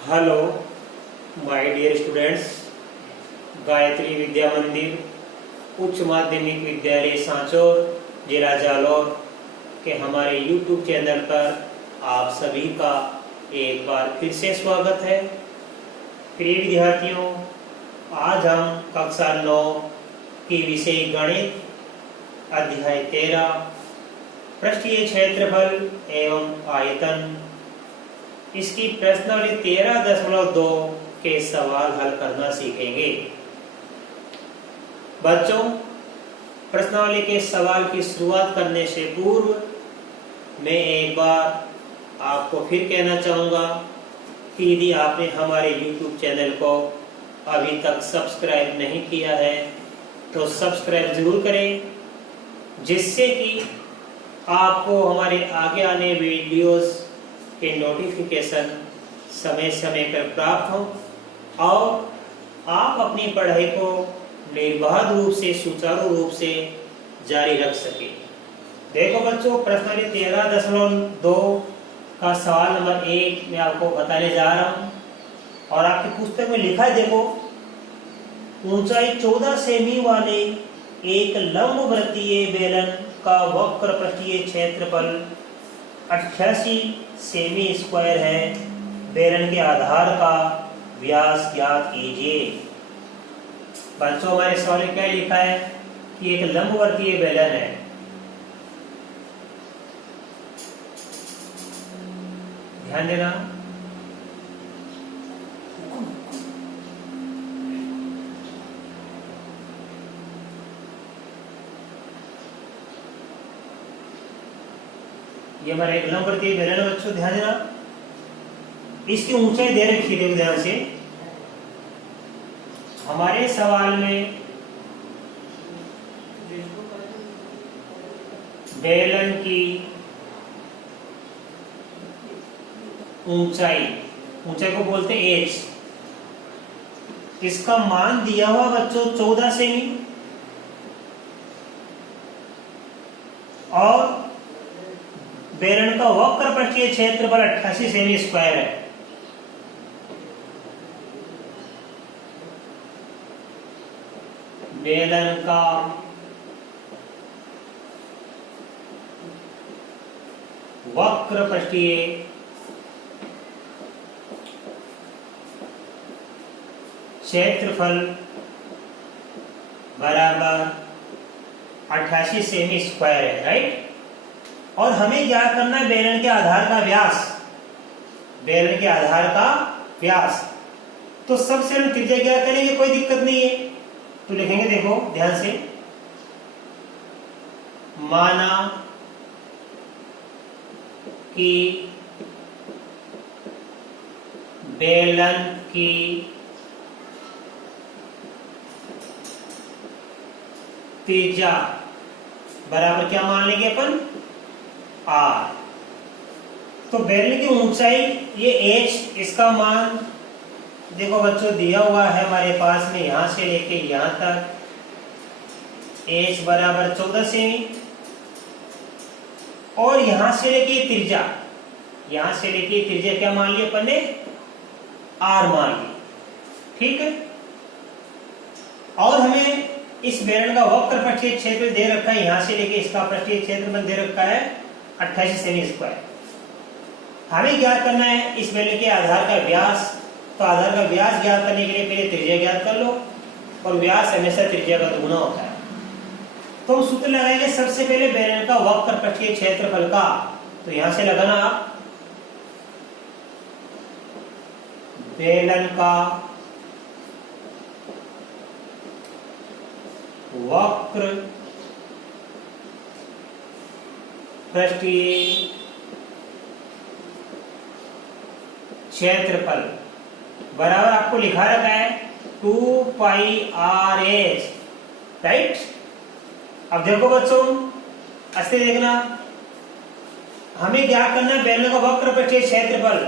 Hello my dear students, Gayatri Vidya Mandir Uchcha माध्यमिक विद्यालय सांचौर जिला जालौर के हमारे यूट्यूब चैनल पर आप सभी का एक बार फिर से स्वागत है। प्रिय विद्यार्थियों, आज हम कक्षा 9 की विषय गणित अध्याय 13 पृष्ठीय क्षेत्रफल एवं आयतन इसकी प्रश्नावली 13.2 के सवाल हल करना सीखेंगे। बच्चों, प्रश्नावली के सवाल की शुरुआत करने से पूर्व मैं एक बार आपको फिर कहना चाहूंगा कि यदि आपने हमारे YouTube चैनल को अभी तक सब्सक्राइब नहीं किया है तो सब्सक्राइब जरूर करें, जिससे कि आपको हमारे आगे आने वीडियोस के नोटिफिकेशन समय समय पर प्राप्त हो और आप अपनी पढ़ाई को निर्बाध रूप से सुचारू रूप से जारी रख सके। देखो बच्चों, प्रश्नावली 13.2 का सवाल नंबर 1 मैं आपको बताने जा रहा हूं और आपकी पुस्तक में लिखा है। देखो, ऊंचाई 14 सेमी वाले एक लंबवृत्तीय बेलन का वक्र पृष्ठीय क्षेत्रफल 88 सेमी स्क्वायर है। बेलन के आधार का व्यास ज्ञात कीजिए। बच्चों, हमारे सवाल में क्या लिखा है कि एक लंबवर्तीय बेलन है। ध्यान देना, ये हमारा एक लंबवर्तीय बेलन है। बच्चों ध्यान देना, इसकी ऊंचाई दे रखी है ध्यान से। हमारे सवाल में बेलन की ऊंचाई को बोलते हैं एच। इसका मान दिया हुआ बच्चों 14 सेमी और बेलन का वक्र पृष्ठीय क्षेत्रफल 88 सेमी स्क्वायर है। बेलन का वक्र पृष्ठीय क्षेत्रफल बराबर 88 सेमी स्क्वायर है, राइट। और हमें क्या करना है, बेलन के आधार का व्यास। बेलन के आधार का व्यास तो सबसे हम त्रिज्या क्या करेंगे, कोई दिक्कत नहीं है तो लिखेंगे। देखो ध्यान से, माना कि बेलन की त्रिज्या बराबर क्या मान लेंगे अपन, आर। तो बेलन की ऊंचाई ये एच, इसका मान देखो बच्चों दिया हुआ है हमारे पास में, यहां से लेके यहां तक एच बराबर 14 सेमी और यहां से लेके त्रिज्या, यहां से लेके त्रिज्या क्या मान लिया अपन ने, आर मान ली, ठीक है। और हमें इस बेलन का वक्र पृष्ठीय क्षेत्र दे रखा है, यहां से लेके इसका पृष्ठीय क्षेत्रफल दे रखा है 88 सेमी स्क्वायर। हमें ज्ञात करना है इस बेलन के आधार का व्यास। तो आधार का व्यास ज्ञात करने के लिए पहले त्रिज्या ज्ञात कर लो, और व्यास हमेशा त्रिज्या का दुगुना होता है। तो हम सूत्र लगाएंगे सबसे पहले बेलन का वक्र पृष्ठीय क्षेत्रफल का। तो यहां से लगाना आप, बेलन का वक्र पृष्ठीय क्षेत्रफल बराबर आपको लिखा रखा है 2 पाई आर एच, राइट। अब देखो बच्चों, अच्छे देखना, हमें ज्ञात करना है बेलन का वक्र पृष्ठीय क्षेत्रफल।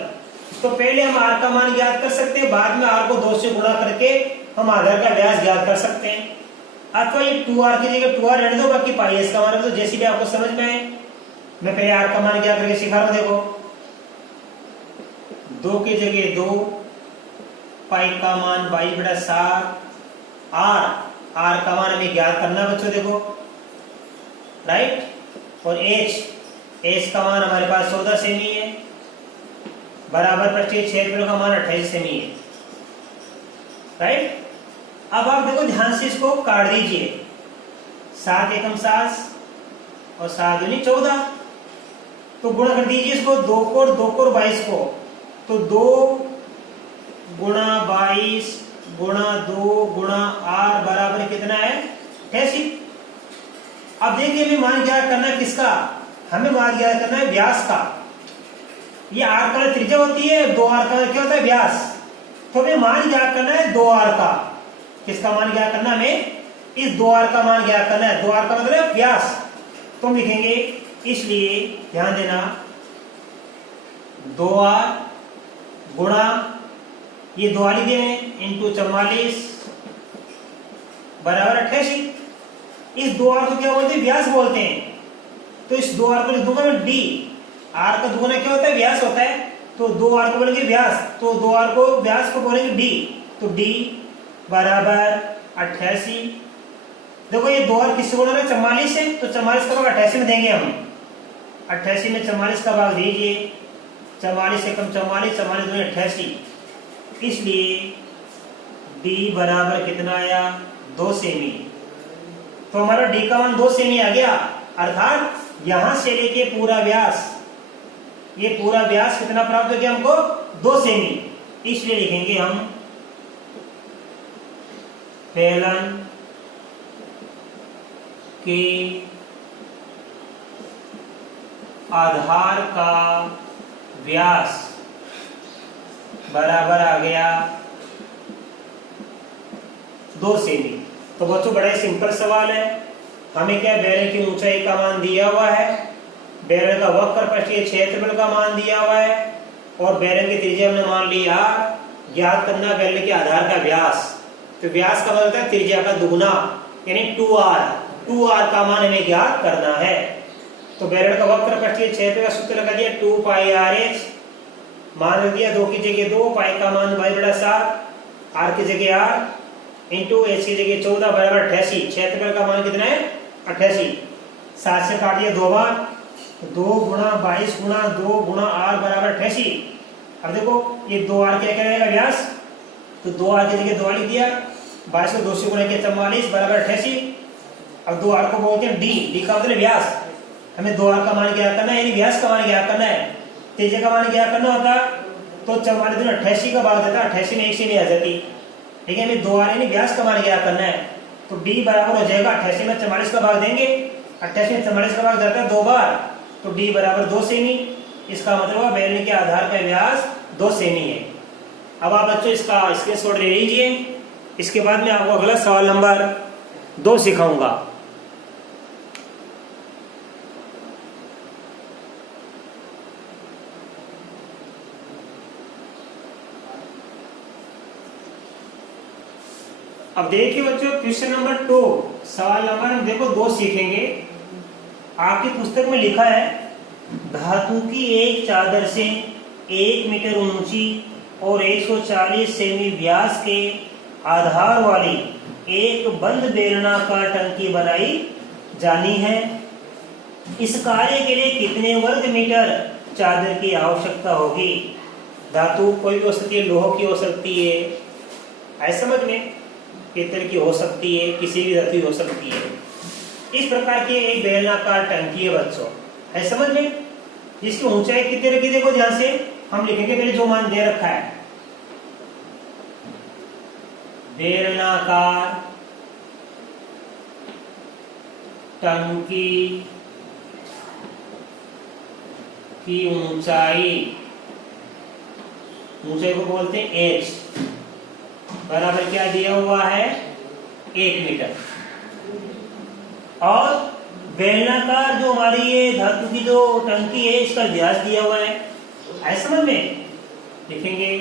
तो पहले हम आर का मान ज्ञात कर सकते हैं, बाद में आर को 2 से गुणा करके हम आधार का व्यास ज्ञात कर सकते हैं। अथवा ये 2r की जगह 2r रहने दो, बाकी पाई एस का मान तो जैसे भी आपको समझ में आए। मैं पहले r का मान क्या करके सिखा रहा हूं। देखो 2 की जगह 2 पाई का मान 22/7, आर का मान हमें ज्ञात करना बच्चों, देखो राइट। और एच का मान हमारे पास 14 सेमी है, बराबर पृष्ठीय क्षेत्रफल का मान 28 सेमी है, राइट। अब आप देखो ध्यान से इसको काट दीजिए, 7 एकम 7 और 7 दूनी 14, तो गुणा कर दीजिए इसको, 2 को 22 को, तो 2 गुणा 22 गुणा 2 गुणा आर बराबर कितना है 88। अब देखिए हमें मान ज्ञात करना है किसका, हमें मान ज्ञात करना है व्यास का। ये आर का त्रिज्या होती है, 2r का क्या होता है व्यास, तो हमें मान ज्ञात करना है 2r का। किसका मान ज्ञात करना, हमें इस 2r का मान ज्ञात करना है। 2r का मतलब व्यास, तो हम लिखेंगे, इसलिए ध्यान देना 2r गुणा ये 2r लिखे हैं इंटू 44 बराबर 88। इस 2r को क्या बोलते हैं, व्यास बोलते हैं, तो इस 2r को लिख दूंगा मैं d। r का दुगुना क्या होता है, व्यास होता है, तो 2r को बोलेंगे व्यास, तो 2r को व्यास को बोलेंगे d, तो d बराबर 88। देखो ये 2r किससे गुणा है, 44 से, तो 44 का भाग 88 में देंगे हम, 88 में 44 का भाग दीजिए, 44 से कम 44, 44 दूनी 88, इसलिए d बराबर कितना आया 2 सेमी। तो हमारा d का मान 2 सेमी आ गया, अर्थात यहां से लेके पूरा व्यास, ये पूरा व्यास कितना प्राप्त हो गया हमको 2 सेमी, इसलिए लिखेंगे हम फैलन के आधार का व्यास बराबर आ गया 2 सेमी। तो बच्चों बड़ा ही सिंपल सवाल है, हमें क्या बेलन की ऊंचाई का मान दिया हुआ है, बेलन का वक्र पृष्ठीय क्षेत्रफल का मान दिया हुआ है, और बेलन की त्रिज्या हमने मान ली r, ज्ञात करना बेलन के आधार का व्यास। तो व्यास का मतलब होता है त्रिज्या का दुगुना, यानी 2r का मान हमें ज्ञात करना है। तो बेलन का वक्र पृष्ठीय क्षेत्रफल का सूत्र लगा दिया 2 पाई RH, मान रख दिया 2 की जगह 2, पाई का मान 22/7, r की जगह r इंटू h की जगह 14 बराबर 88। क्षेत्रफल का मान कितना है 88, 7 से काटिए 2 बार, 2 गुणा 22 गुणा 2 गुणा r बराबर 88। अब देखो ये 2r क्या करेगा व्यास, तो 2r की जगह 2 लिख दिया, 22 को 2 से गुणा किया 44 बराबर 88। अब 2r को बोलते हैं d का मतलब व्यास, हमें 2r का मान ज्ञात करना है, यानी व्यास का मान ज्ञात करना है। त्रिज्या का मान ज्ञात करना होता तो 44 दूनी 88 का भाग देता, 88 में 1 से नहीं आ जाती, ठीक है, हमें 2r यानी व्यास का मान ज्ञात करना है। तो d बराबर हो जाएगा 88 में 44 का भाग देंगे, 88 में 44 का भाग जाता है 2 बार, तो d बराबर 2 सेमी। इसका मतलब बेलन के आधार का व्यास 2 सेमी है। अब आप बच्चों इसका स्क्रीनशॉट ले लीजिए, इसके बाद मैं आपको अगला सवाल नंबर 2 सिखाऊंगा। अब देखिए बच्चों क्वेश्चन नंबर 2, सवाल नंबर हम देखो 2 सीखेंगे। आपकी पुस्तक में लिखा है धातु की एक चादर से 1 मीटर ऊंची और 140 सेमी व्यास के आधार वाली एक बंद बेलनाकार टंकी बनाई जानी है। इस कार्य के लिए कितने वर्ग मीटर चादर की आवश्यकता होगी। धातु कोई भी हो सकती है, लोह की हो सकती है, ऐसा समझ में, पीतल की हो सकती है, किसी भी धातु हो सकती है। इस प्रकार की एक बेलनाकार टंकी है बच्चों, है समझ में, जिसकी ऊंचाई कितनी रखी देखो ध्यान से, हम लिखेंगे पहले जो मान दे रखा है। बेलनाकार टंकी की ऊंचाई को बोलते हैं h, बराबर क्या दिया हुआ है 1 मीटर। और बेलनाकार जो हमारी ये धातु की जो टंकी है इसका व्यास दिया हुआ है, ऐसा समझ में, लिखेंगे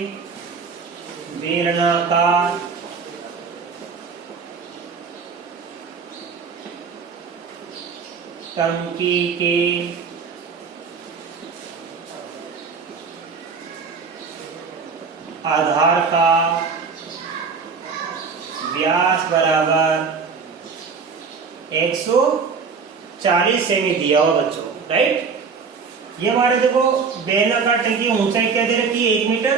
बेलनाकार टंकी के आधार का व्यास बराबर 140 सेमी दिया हुआ बच्चों, राइट। ये हमारे देखो बेलनाकार टंकी की ऊंचाई क्या दे रखी है 1 मीटर,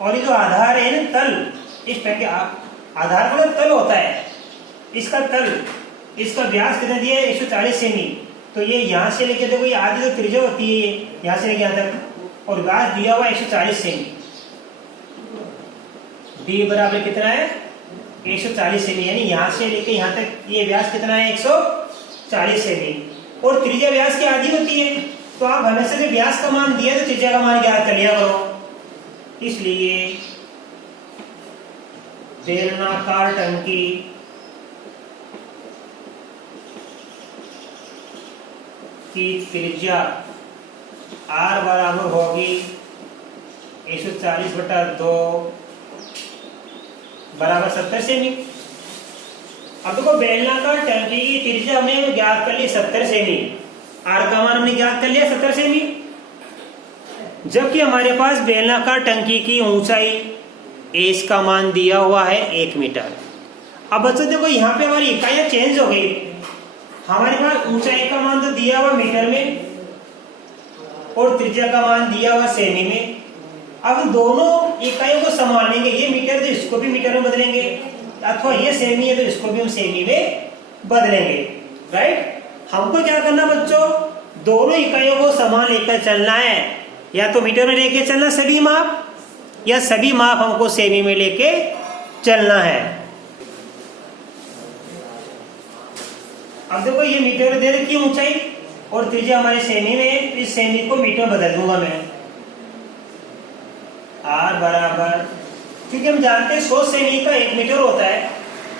और ये जो आधार है ना तल, इस टंकी आधार का तल होता है, इसका तल, इसका व्यास कितना दिया है 140 सेमी। तो ये यहाँ से लेके देखो ये आधी जो त्रिज्या होती है यहाँ से लेके यहाँ तक, और व्यास दिया हुआ 140 सेमी। डी बराबर कितना है 140 सेमी, यानी यहाँ से लेके यहाँ तक ये व्यास कितना है 140 सेमी, और त्रिज्या व्यास की आधी होती है। तो आप हमेशा से व्यास का मान दिया तो त्रिज्या का मान ज्ञात कर लिया करो। इसलिए बेलनाकार टंकी की त्रिज्या R बराबर होगी 140/2 बराबर 70 सेमी। अब देखो बेलनाकार टंकी की त्रिज्या हमने ज्ञात कर ली 70 सेमी, R का मान हमने ज्ञात कर लिया 70 सेमी, जबकि हमारे पास बेलनाकार टंकी की ऊंचाई एस का मान दिया हुआ है 1 मीटर। अब बच्चों देखो यहाँ पे हमारी इकाइयां चेंज हो गई, हमारे पास ऊंचाई का मान तो दिया हुआ मीटर में और त्रिज्या का मान दिया हुआ सेमी में। अब दोनों इकाइयों को संभालेंगे, ये मीटर तो इसको भी मीटर में बदलेंगे, अथवा ये सेमी है तो इसको भी हम सेमी में बदलेंगे, राइट। हमको क्या करना बच्चों, दोनों इकाइयों को समान लेकर चलना है, या तो मीटर में लेके चलना सभी माप, या सभी माप हमको सेमी में लेके चलना है। अब देखो ये मीटर में दे रखी है ऊंचाई और त्रिज्या हमारे सेमी में, इस सेमी को मीटर बदल दूंगा मैं, R बराबर, क्योंकि हम जानते हैं 100 सेमी का 1 मीटर होता है,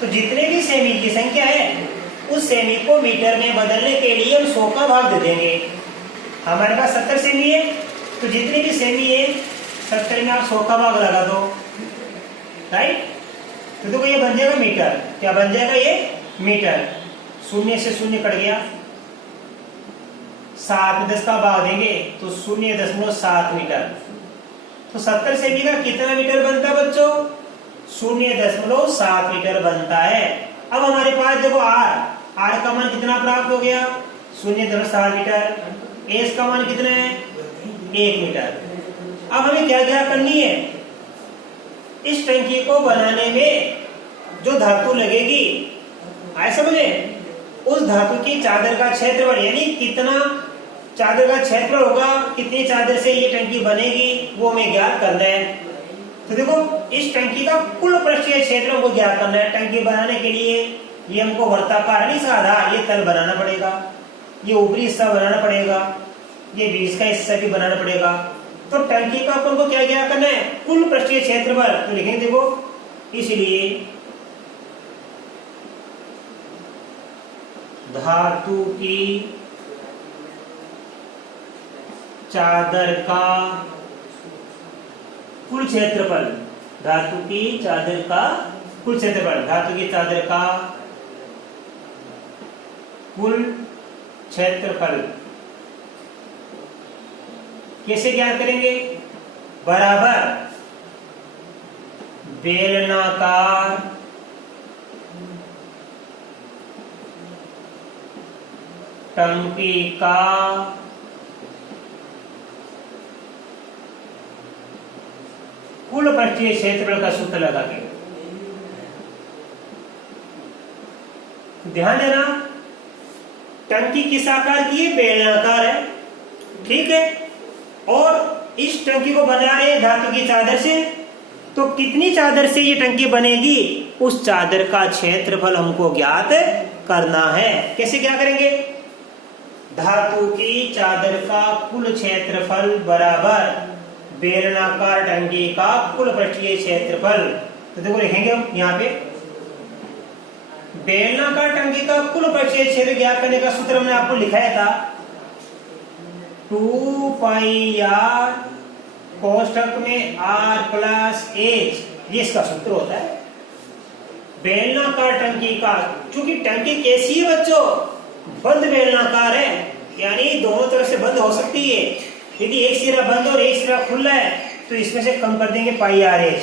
तो जितने भी सेमी की संख्या है उस सेमी को मीटर में बदलने के लिए हम 100 का भाग दे देंगे। हमारे पास 70 सेमी है, तो जितने भी सेमी है 70 में आप 100 का भाग लगा दो, राइट। तो देखो ये बन जाएगा मीटर, क्या बन जाएगा ये मीटर, शून्य से शून्य कट गया, 7 में 10 का भाग देंगे तो 0.7 मीटर। तो 70 सेमी का कितना मीटर बनता है बच्चों, 0.7 मीटर बनता है। अब हमारे पास देखो R का मान कितना प्राप्त हो गया 0.7 मीटर, एस का मान कितना है 1 मीटर। अब हमें क्या क्या करनी है, इस टंकी को बनाने में जो धातु लगेगी, आए समझे, उस धातु की चादर का क्षेत्रफल, यानी कितना चादर का क्षेत्रफल होगा, कितनी चादर से ये टंकी बनेगी, वो हमें ज्ञात करना है। तो देखो इस टंकी का कुल पृष्ठीय क्षेत्र हमको ज्ञात करना है। टंकी बनाने के लिए ये हमको वर्ताकार नहीं साधा, ये तल बनाना पड़ेगा, ये ऊपरी हिस्सा बनाना पड़ेगा, ये बीच का हिस्सा भी बनाना पड़ेगा। तो टंकी का अपन को क्या ज्ञात करना है, कुल पृष्ठीय क्षेत्रफल। तो लिखेंगे देखो, इसलिए धातु की चादर का कुल क्षेत्रफल, धातु की चादर का कुल क्षेत्रफल, धातु की चादर का कुल क्षेत्रफल कैसे ज्ञात करेंगे, बराबर बेलनाकार टंकी का कुल पृष्ठीय क्षेत्रफल का सूत्र लगा के। ध्यान देना, टंकी किस आकार की है, बेलनाकार है, ठीक है। और इस टंकी को बना रहे हैं धातु की चादर से, तो कितनी चादर से ये टंकी बनेगी, उस चादर का क्षेत्रफल हमको ज्ञात करना है। कैसे क्या करेंगे, धातु की चादर का कुल क्षेत्रफल बराबर बेलनाकार टंकी का कुल पृष्ठीय क्षेत्रफल। तो देखो लिखेंगे हम यहाँ पे, बेलनाकार टंकी का कुल पृष्ठीय क्षेत्र ज्ञात करने का सूत्र हमने आपको लिखाया था, 2 पाई r कोष्ठक में r प्लस h, ये इसका सूत्र होता है। बेलनाकार टंकी का, चूंकि टंकी कैसी है बच्चों, बंद बेलनाकार है, यानी दोनों तरफ से बंद हो सकती है। यदि एक सिरा बंद और एक सिरा खुला है तो इसमें से कम कर देंगे पाई आर एच,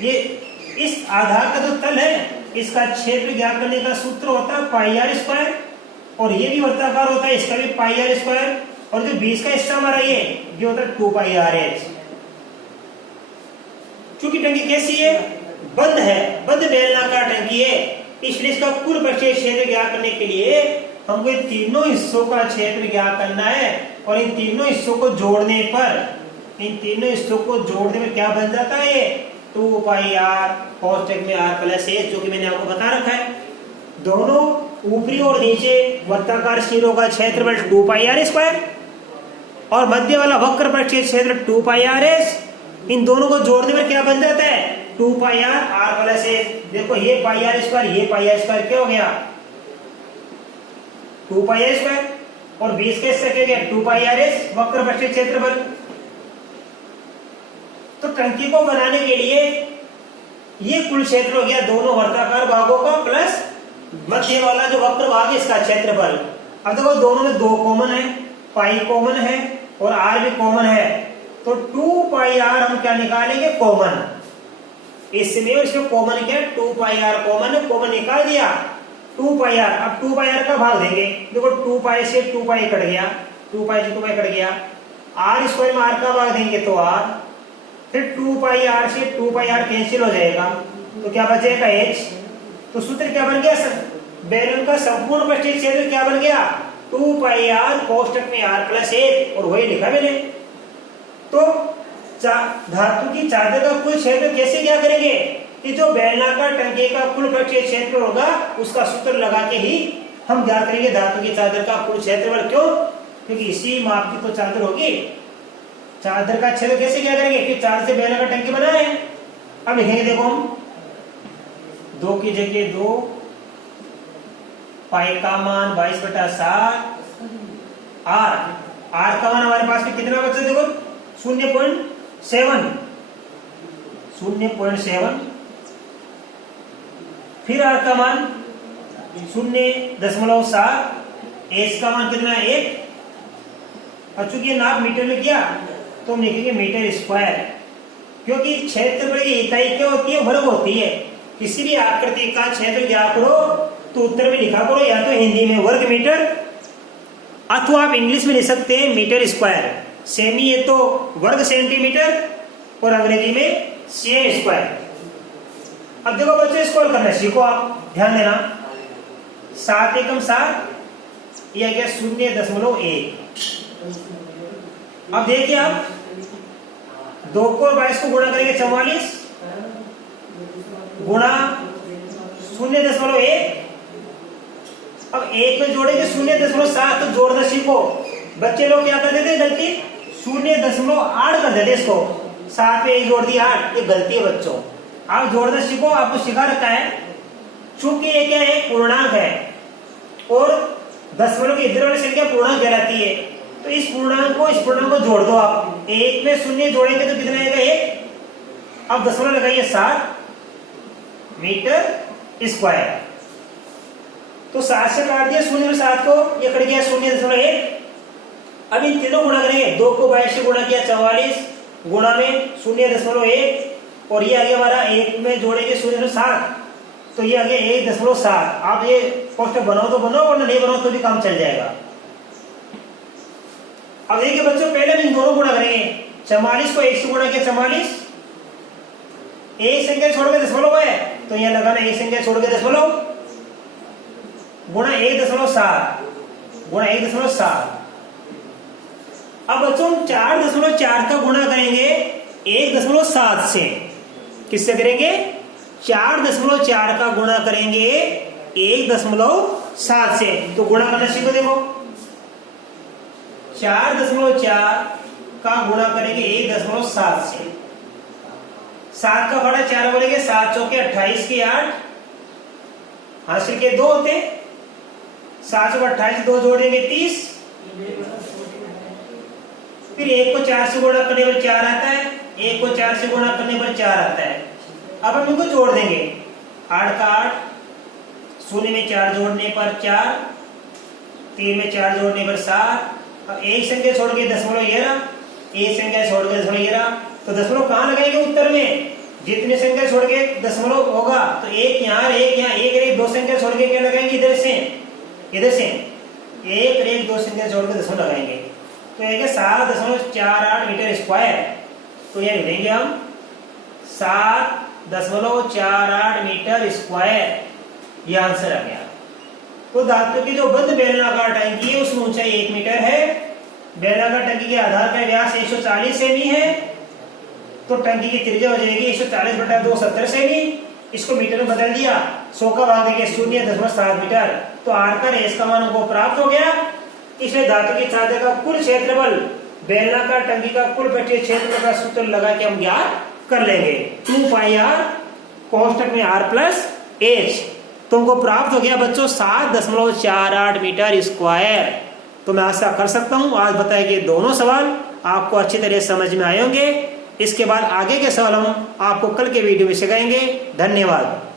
ये इस आधार का जो तल है इसका क्षेत्र ज्ञात करने का सूत्र होता है पाई आर स्क्वायर, और ये भी वर्ताकार होता है, इसका भी पाई आर स्क्वायर, और जो बीच का हिस्सा हमारा ये होता है 2 पाई आर एच। क्योंकि टंकी कैसी है, बंद है, बंद बेलनाकार टंकी है, इसलिए इसका कुल पृष्ठीय क्षेत्र ज्ञात करने के लिए हमको इन तीनों हिस्सों का क्षेत्र ज्ञात करना है, और इन तीनों हिस्सों को जोड़ने पर क्या बन जाता है, 2 पाई आर कोष्ठक में r प्लस एच, जो कि मैंने आपको बता रखा है। दोनों ऊपरी और नीचे वर्ताकार सिरों का क्षेत्रफल 2 पाई आर स्क्वायर, और मध्य वाला वक्र पृष्ठीय क्षेत्र 2 पाई आर एच, इन दोनों को जोड़ने पर क्या बन जाता है, 2 पाई आर r प्लस एच। देखो ये पाई आर स्क्वायर, ये पाई आर स्क्वायर क्या हो गया, 2 पाई आर स्क्वायर, और बीच का हिस्सा क्या गया 2 पाई आर एच वक्र पृष्ठीय क्षेत्रफल। तो टंकी को बनाने के लिए ये कुल क्षेत्र हो गया दोनों वर्ताकार भागों का प्लस मध्य वाला जो वक्र भाग है इसका क्षेत्रफल। अब देखो दोनों में 2 कॉमन है, पाई कॉमन है और r भी कॉमन है, तो 2 पाई r हम क्या निकालेंगे, कॉमन। इसमें और इसमें कॉमन क्या है, 2 पाई r कॉमन है, कॉमन निकाल दिया 2 पाई r। अब 2 पाई r का भाग देंगे, देखो 2 पाई से 2 पाई कट गया, 2 पाई से 2 पाई कट गया, r स्क्वायर में r का भाग देंगे तो r, फिर 2 पाई r से 2 पाई r कैंसिल हो जाएगा, तो क्या बचेगा h। तो सूत्र क्या बन गया, बेलन का संपूर्ण पृष्ठीय क्षेत्र क्या बन गया, 2 पाई r कोष्ठक में r प्लस एच, और वही लिखा मैंने। तो धातु की चादर का कुल क्षेत्र कैसे क्या करेंगे, कि जो बेलनाकार टंकी का कुल पृष्ठीय क्षेत्र होगा उसका सूत्र लगा के ही हम ज्ञात करेंगे धातु की चादर का कुल क्षेत्रफल। क्यों, क्योंकि इसी माप की तो चादर होगी। चादर का क्षेत्र कैसे क्या करेंगे, कि 4 से बेलनाकार टंकी बना है। अब लिखेंगे, देखो हम 2 की जगह 2, पाई का मान 22/7, r का मान हमारे पास में कितना बचा, देखो 0.7, फिर r का मान 0.7, h का मान कितना है 1, और चूंकि नाप मीटर में किया तो हम लिखेंगे मीटर स्क्वायर, क्योंकि क्षेत्रफल की इकाई क्या होती है, वर्ग होती है। किसी भी आकृति का क्षेत्र ज्ञात करो तो उत्तर में लिखा करो या तो हिंदी में वर्ग मीटर, अथवा आप इंग्लिश में लिख सकते हैं मीटर स्क्वायर। सेमी है तो वर्ग सेंटीमीटर, और अंग्रेजी में सेमी स्क्वायर। अब देखो बच्चों, इसको करना सीखो, आप ध्यान देना। 7 एकम 7, यह आ गया 0.1। अब देखिए आप 2 को 22 को गुणा करेंगे 44 गुणा 0.1, अब 1 में जोड़ेंगे 0.7, तो जोड़ना सीखो। बच्चे लोग क्या कर देते गलती, 0.8 कर देते इसको, 7 में 1 जोड़ दिया 8, ये गलती है बच्चों। आप जोड़ना सीखो, आपको सिखा रखा है। चूंकि ये क्या है, पूर्णांक है, और दशमलव की इधर वाली संख्या पूर्णांक कहलाती है, तो इस पूर्णांक को जोड़ दो आप। 1 में 0 जोड़ेंगे तो कितना आएगा 1, अब दशमलव लगाइए 7 मीटर स्क्वायर। तो 7 से काट दिया 0 में 7 को, ये कट गया 0.1। अब इन तीनों गुणा करेंगे, 2 को 22 से गुणा किया 44 गुणा में 0.1, और ये आ गया हमारा 1 में जोड़ेंगे 0.7, तो ये आ गया 1.7। आप ये कोष्ठक बनाओ तो बनाओ, और नहीं बनाओ तो भी काम चल जाएगा। अब देखिए बच्चों, पहले हम इन दोनों गुणा करेंगे। 44 को 1 से गुणा किया 44, एक संख्या छोड़ के दशमलव है, तो यहां लगाना एक संख्या छोड़ के दशमलव, गुणा 1.7 गुणा 1.7। अब बच्चों 4.4 का गुणा करेंगे 1.7 से। किससे करेंगे, 4.4 का गुणा करेंगे 1.7 से। तो गुणा करना सीखो, देखो 4.4 का गुणा करेंगे 1.7 से। 7 का बड़ा 4 बोलेंगे, 7 चौके 28 के 8, हासिल के 2 होते, 7 चौके 28 2 जोड़ेंगे 30, फिर 1 को 4 से गुणा करने पर 4 आता है, 1 को 4 से गुणा करने पर 4 आता है। अब हम इनको जोड़ देंगे, 8 का 8, 0 में 4 जोड़ने पर 4, 3 में 4 जोड़ने पर 7। अब एक संख्या छोड़ के दशमलव 11, एक संख्या छोड़ के दशमलव 11, तो दशमलव कहाँ लगाएंगे उत्तर में, जितने संख्या छोड़ के दशमलव होगा तो एक यहाँ एक दो संख्या छोड़ के क्या लगाएंगे, इधर से एक दो संख्या छोड़ के दशमलव लगाएंगे तो एक 7.48 मीटर स्क्वायर। तो ये लिखेंगे हम 7.48 मीटर स्क्वायर, ये आंसर आ गया। तो धातु की जो बंद बेलनाकार टंकी है उसमें ऊंचाई 1 मीटर है, बेलनाकार टंकी के आधार का व्यास 140 सेमी है, तो टंकी की त्रिज्या हो जाएगी 140/2 70 सेमी। इसको मीटर में बदल दिया, 100 का भाग देके 0.7 मीटर, तो आर का रेस का मान हमको प्राप्त हो गया। इसमें धातु की छाया का कुल क्षेत्रफल बेलनाकार टंकी का कुल पृष्ठीय क्षेत्रफल का सूत्र लगा के हम ज्ञात कर लेंगे। 2πr कोष्टक में r प्लस h, तुमको प्राप्त हो गया बच्चों 7.48 मीटर स्क्वायर। तो मैं आशा कर सकता हूं आज बताए गए दोनों सवाल आपको अच्छी तरह समझ में आए होंगे। इसके बाद आगे के सवाल हम आपको कल के वीडियो में सिखाएंगे। धन्यवाद।